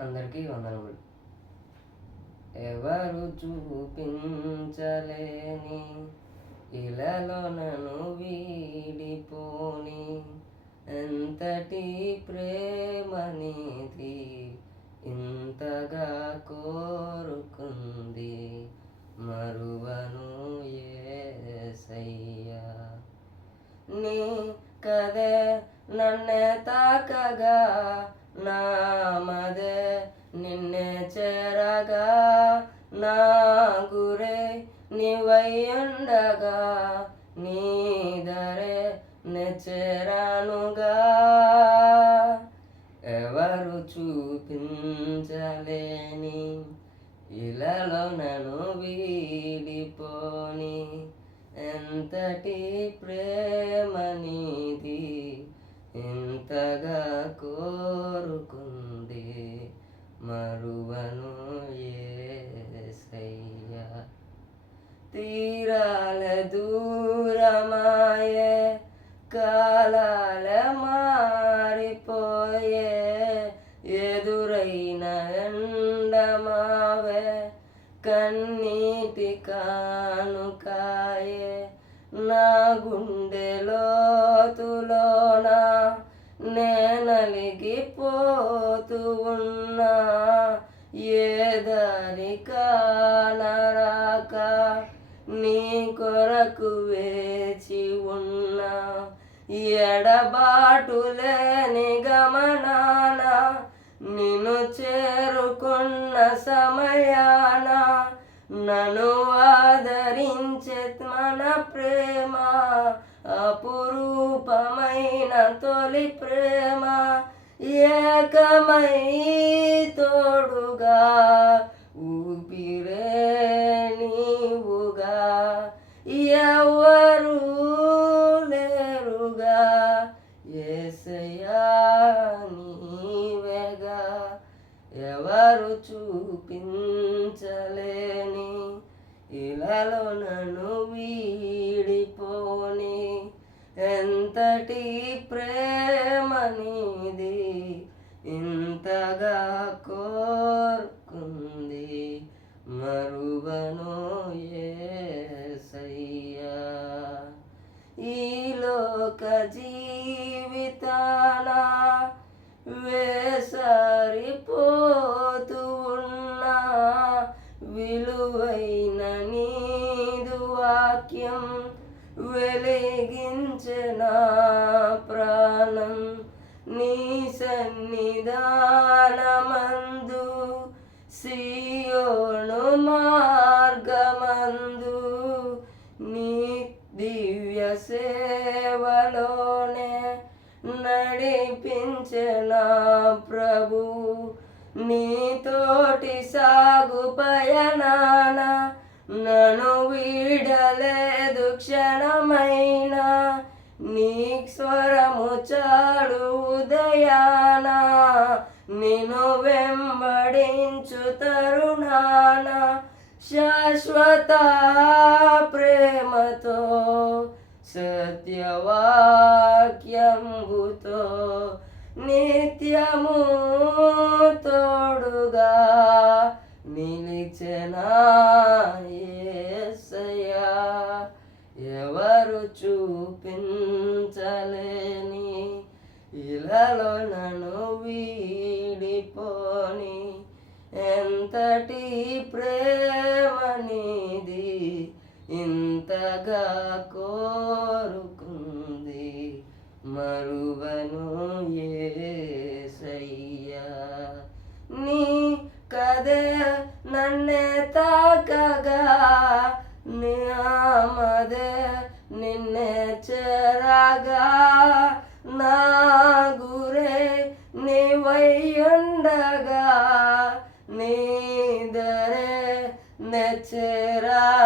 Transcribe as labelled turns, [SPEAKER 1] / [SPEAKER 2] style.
[SPEAKER 1] అందరికీ వందనములు. ఎవరు చూపించలేని ఇలాలో నన్ను వీడిపోని ఎంతటి ప్రేమనిది ఇంతగా కోరుకుంది మరువను ఏసయ్యా. నీ కదే నన్నే తాకగా నా మదే ఉండగా నా గురే నీవయ్యుండగా నీదరే నెచెరానుగా ఎవరు చూపించలేని ఇలలో నన్ను వీడిపోని. ఎంతటి ప్రేమనిది ఇంతగా కోరుకుంది మరువను ఏసయ్యా తీరాల దూరమాయే కాలాల మారిపోయే ఎదురైన ఎండమావే కన్నీటి కానుకాయే నా గుండెలోతులోన నేనలిగిపోతూ ఉన్నా ఏ దారి కానా? నీ కొరకు వేచి ఉన్నా ఎడబాటు లేని గమనాన నిన్ను చేరుకున్న సమయాన నన్ను ఆదరించే మన ప్రేమ అపురూపమైన తొలి ప్రేమ ఏకమై తోడుగా ఇలాలో నన్ను వీడిపోని. ఎంతటి ప్రేమనిది ఇంతగా కోరుకుంది. మరువను ఏసయ్యా. ఈ లోక జీవితాన వేసరిపో వెలిగించిన ప్రాణం నీ సన్నిధానమందు సియోను మార్గమందు నీ దివ్య సేవలోనే నడిపించిన ప్రభు నీతోటి సాగు పయనానా నన్ను వీడలేదు క్షణమైన. నీ స్వరము చాలు ఉదయాన. నిన్ను వెంబడించు తరుణాన. శాశ్వత ప్రేమతో సత్యవాక్యంబుతో నిత్యము తోడుగా నిలిచెనా చూపించలేని ఇలాలో నన్ను వీడిపోని. ఎంతటి ప్రేమనిది ఇంతగా కోరుకుంది. మరువను ఏ నామదే నిన్నే చెరగా నా గురే నీవయ్యుండగా నీదరే నెచ్చరానుగా